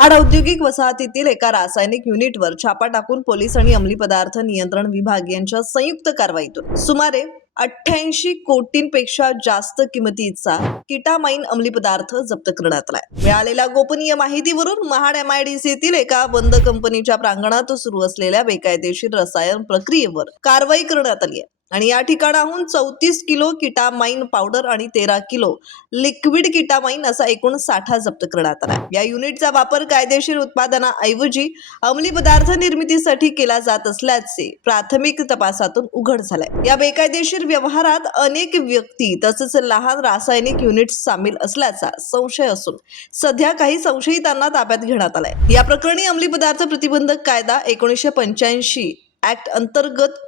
आड औद्योगिक वसाहतीतील एका रासायनिक युनिटवर छापा टाकून पोलीस आणि अंमली पदार्थ नियंत्रण विभाग यांच्या संयुक्त कारवाईतून. सुमारे अठ्ठ्याऐंशी कोटींपेक्षा जास्त किमतीचा किटामाइन अंमली पदार्थ जप्त करण्यात आलाय. मिळालेल्या गोपनीय माहितीवरून महाड एमआयडीसीतील एका बंद कंपनीच्या प्रांगणात सुरू असलेल्या बेकायदेशीर रसायन प्रक्रियेवर कारवाई करण्यात आली आहे. आणि या ठिकाणाहून चौतीस किलो किटामाइन पावडर आणि तेरा किलो लिक्विड किटामाइन असा एकूण साठा जप्त करण्यात आला या युनिटचा वापर कायदेशीर उत्पादनाऐवजी अंमली पदार्थ निर्मितीसाठी केला जात असल्याचे प्राथमिक तपासातून उघड झालंय. या बेकायदेशीर व्यवहारात अनेक व्यक्ती तसेच लहान रासायनिक युनिट्स सामील असल्याचा संशय असून सध्या काही संशयितांना ताब्यात घेण्यात आलाय. या प्रकरणी अंमली पदार्थ प्रतिबंधक कायदा एकोणीसशे पंच्याऐंशी ऍक्ट अंतर्गत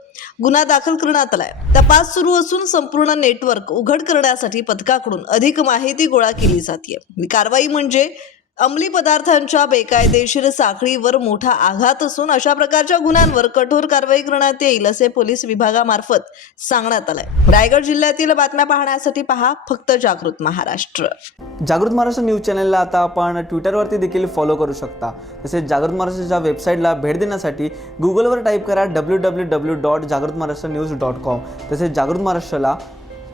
गुन्हा दाखल करण्यात आलाय. तपास सुरू असून संपूर्ण नेटवर्क उघड करण्यासाठी पथकाकडून अधिक माहिती गोळा केली जाते कारवाई म्हणजे अंमली पदार्थांच्या बेकायदेशीर साखळीवर मोठा आघात असून अशा प्रकारच्या गुन्ह्यांवर कठोर कारवाई करण्यात येईल असे पोलीस विभागामार्फत सांगण्यात आलंय. रायगड जिल्ह्यातील बातम्या पाहण्यासाठी पहा फक्त जागृत महाराष्ट्र. जागृत महाराष्ट्र न्यूज चॅनलला आता आपण ट्विटरवरती देखील फॉलो करू शकता. तसेच जागृत महाराष्ट्राच्या वेबसाईटला भेट देण्यासाठी गुगलवर टाईप करा डब्ल्यू डब्ल्यू डब्ल्यू डॉट जागृत महाराष्ट्र न्यूज डॉट कॉम तसेच जागृत महाराष्ट्राला